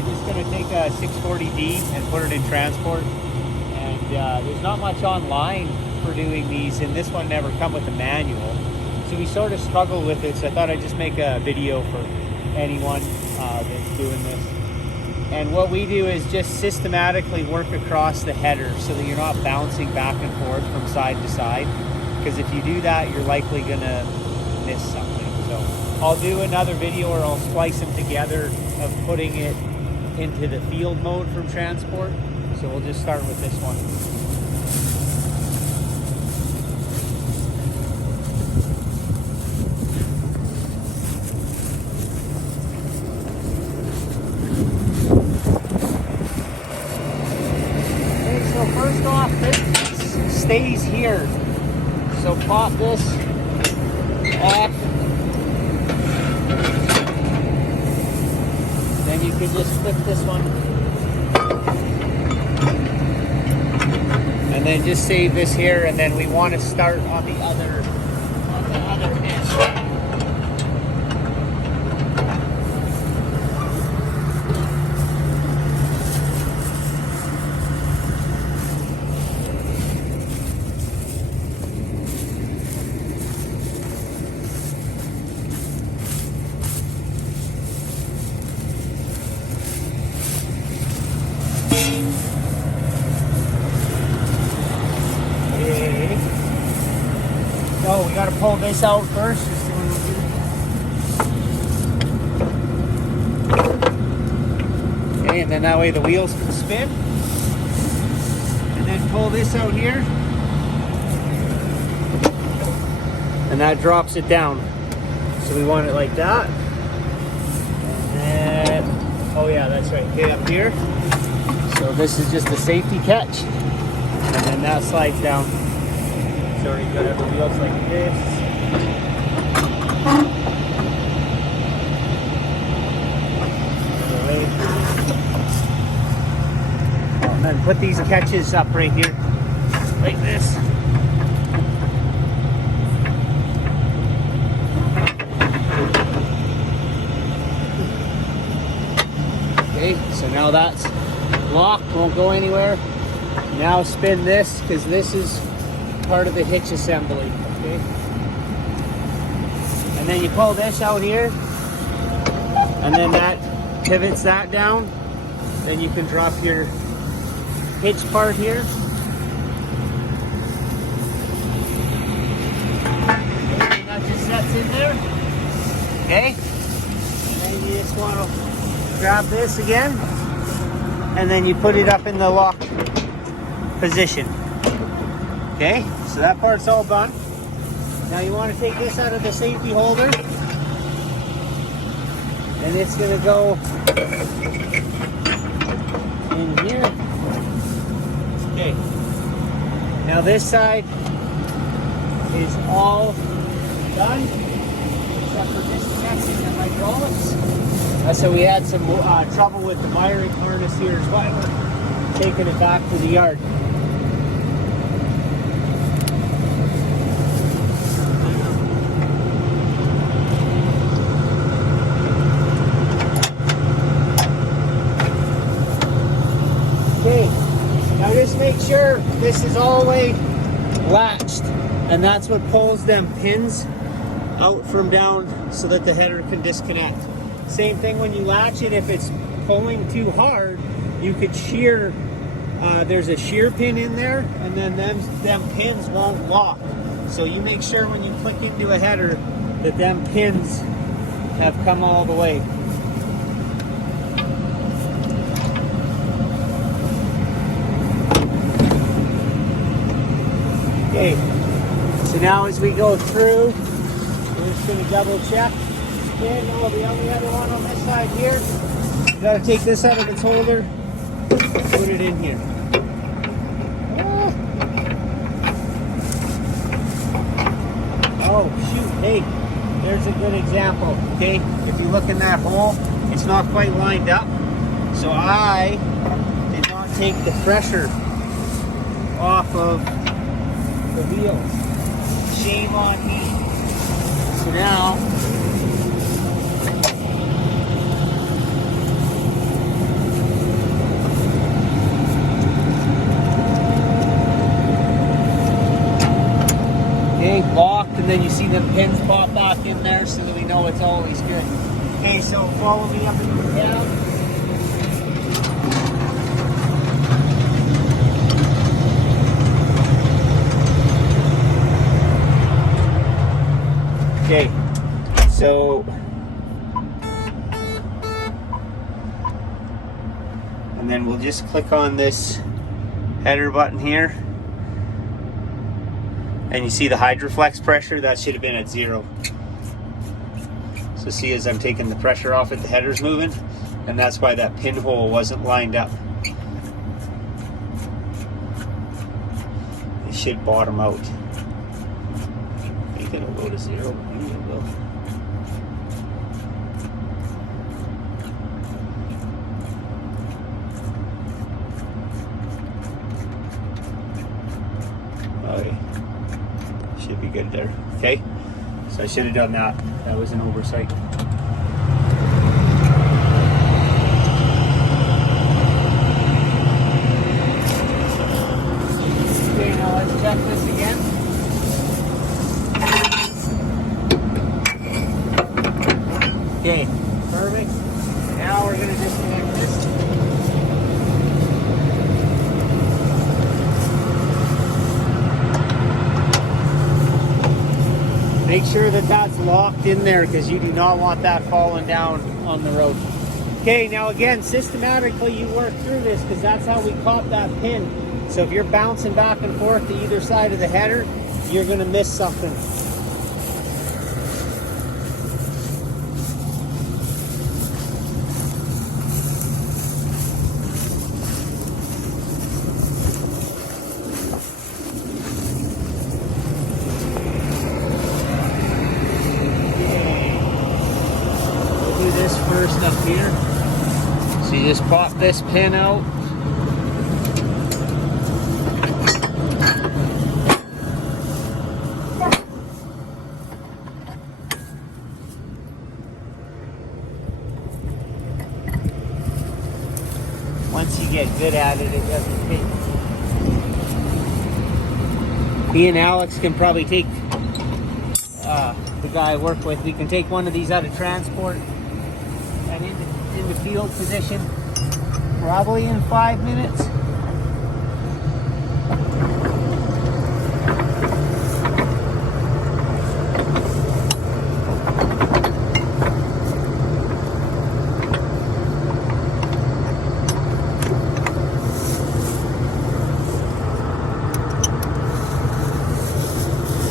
just going to take a 640D and put it in transport. And there's not much online for doing these, and this one never come with a manual. So we sort of struggle with it, so I thought I'd just make a video for anyone that's doing this. And what we do is just systematically work across the header so that you're not bouncing back and forth from side to side. Because if you do that, you're likely gonna miss something. So I'll do another video, or I'll splice them together, of putting it into the field mode from transport. So we'll just start with this one. Okay, so first off, this stays here. So pop this off. Then you can just flip this one. And then just save this here, and then we want to start on the other end. So we got to pull this out first. Okay, and then that way the wheels can spin. And then pull this out here. And that drops it down. So we want it like that. And then, oh yeah, that's right. Okay, up here. So this is just a safety catch. And then that slides down. So you got to have the wheels like this. And then put these catches up right here, like this. Okay, so now that's locked, won't go anywhere. Now spin this, because this is part of the hitch assembly, okay? And then you pull this out here, and then that pivots that down. Then you can drop your hitch part here. Okay, that just sets in there, okay? And then you just want to grab this again, and then you put it up in the lock position. Okay, so that part's all done. Now you want to take this out of the safety holder, and it's going to go in here. Okay, now this side is all done, except for disconnecting the hydraulics. So we had some trouble with the wiring harness here, so we're taking it back to the yard. Okay, now just make sure this is all the way latched, and that's what pulls them pins out from down so that the header can disconnect. Same thing when you latch it, if it's pulling too hard, you could shear, there's a shear pin in there, and then them pins won't lock. So you make sure when you click into a header that them pins have come all the way. Okay, so now as we go through, we're just going to double check. Okay, no, the only other one on this side here, you got to take this out of its holder, put it in here. Oh shoot, hey, there's a good example, okay? If you look in that hole, it's not quite lined up. So I did not take the pressure off of the wheels. Shame on me. So now And then you see the pins pop back in there so that we know it's always good. Okay, so follow me up and down. Okay, so and then we'll just click on this header button here. And you see the Hydra Flex pressure, that should have been at 0. So see, as I'm taking the pressure off it, the header's moving, and that's why that pinhole wasn't lined up. It should bottom out. You gotta go to 0. Maybe it will. Okay. Should be good there. Okay, so I should have done that. That was an oversight. Okay, now let's check this again. Okay, perfect. Now we're going to disconnect this. Make sure that that's locked in there because you do not want that falling down on the road. Okay, now again, systematically you work through this because that's how we caught that pin. So if you're bouncing back and forth to either side of the header, you're going to miss something. First up here, so you just pop this pin out, once you get good at it, it doesn't take. Me and Alex can probably take the guy I work with, we can take one of these out of transport and in the field position probably in 5 minutes.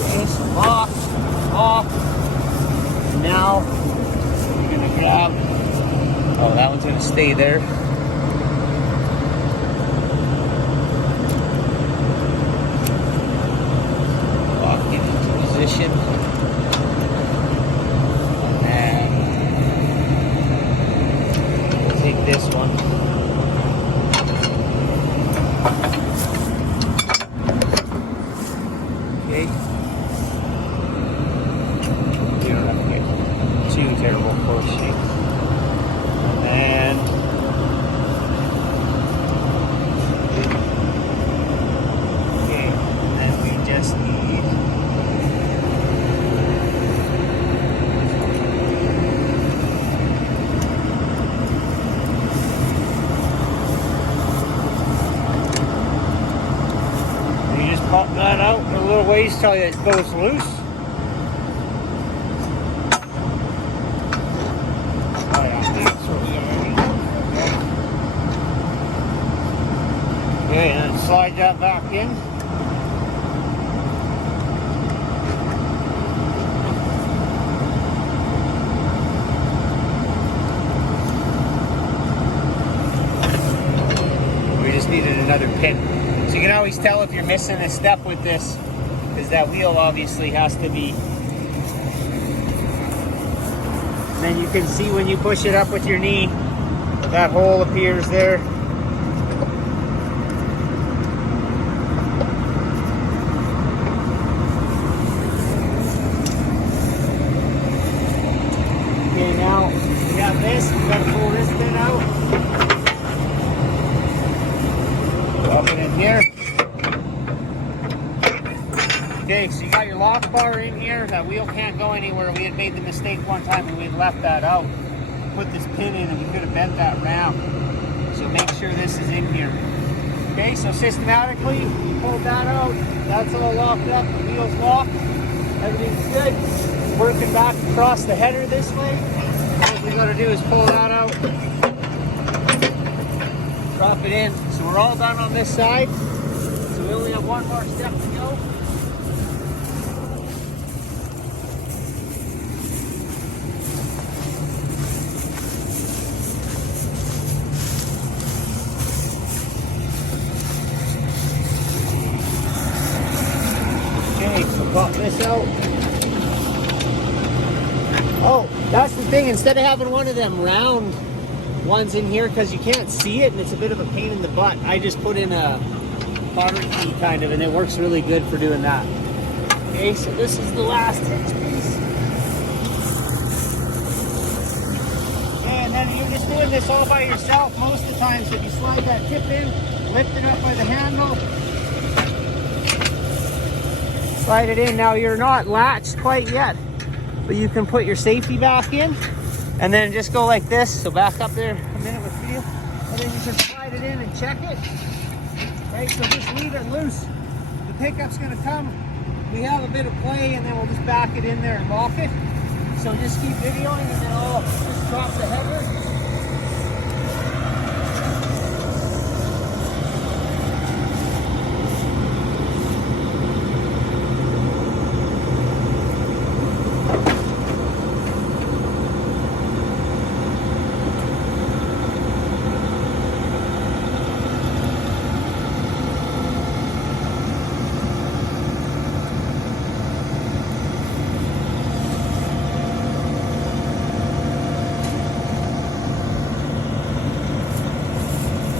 Okay, so lock, off, and now you're gonna grab. Oh, that one's going to stay there. Lock it into position. And we'll take this one. Okay. You don't have to get too terrible close shape. And okay, and then we just need you just pop that out a little ways till it goes loose. Okay, and then slide that back in. We just needed another pin. So you can always tell if you're missing a step with this, because that wheel obviously has to be. And then you can see when you push it up with your knee, that hole appears there. Okay, now we got this. We got to pull this pin out. Drop it in here. Okay, Okay, so you got your lock bar in here. That wheel can't go anywhere. We had made the mistake one time and we had left that out. Put this pin in and we could have bent that round. So make sure this is in here. Okay, so systematically, pull that out. That's all locked up. The wheel's locked. Everything's good. Working back across the header this way. What we got to do is pull that out. Drop it in. So we're all done on this side. So we only have one more step to go. Okay, so pop this out. Oh, that's the thing. Instead of having one of them round ones in here, because you can't see it and it's a bit of a pain in the butt, I just put in a cotter key kind of, and it works really good for doing that. Okay, so this is the last hitch piece. Okay, and then you're just doing this all by yourself most of the time. So if you slide that tip in, lift it up by the handle, slide it in. Now you're not latched quite yet, but you can put your safety back in and then just go like this. So back up there a minute with feel, and then you can slide it in and check it. Right, so just leave it loose. The pickup's gonna come. We have a bit of play and then we'll just back it in there and lock it. So just keep videoing and then I'll just drop the header.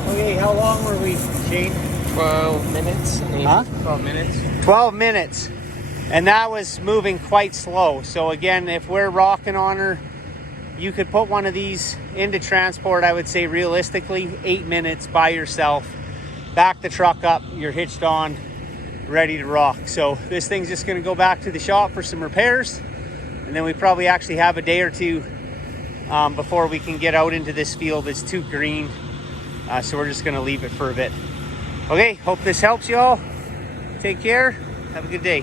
Okay, how long were we, Shane? 12 minutes. Huh? 12 minutes. 12 minutes. And that was moving quite slow. So again, if we're rocking on her, you could put one of these into transport, I would say realistically, 8 minutes by yourself. Back the truck up, you're hitched on, ready to rock. So this thing's just gonna go back to the shop for some repairs. And then we probably actually have a day or two before we can get out into this field. It's too green. So we're just gonna leave it for a bit. Okay, hope this helps you all. Take care, have a good day.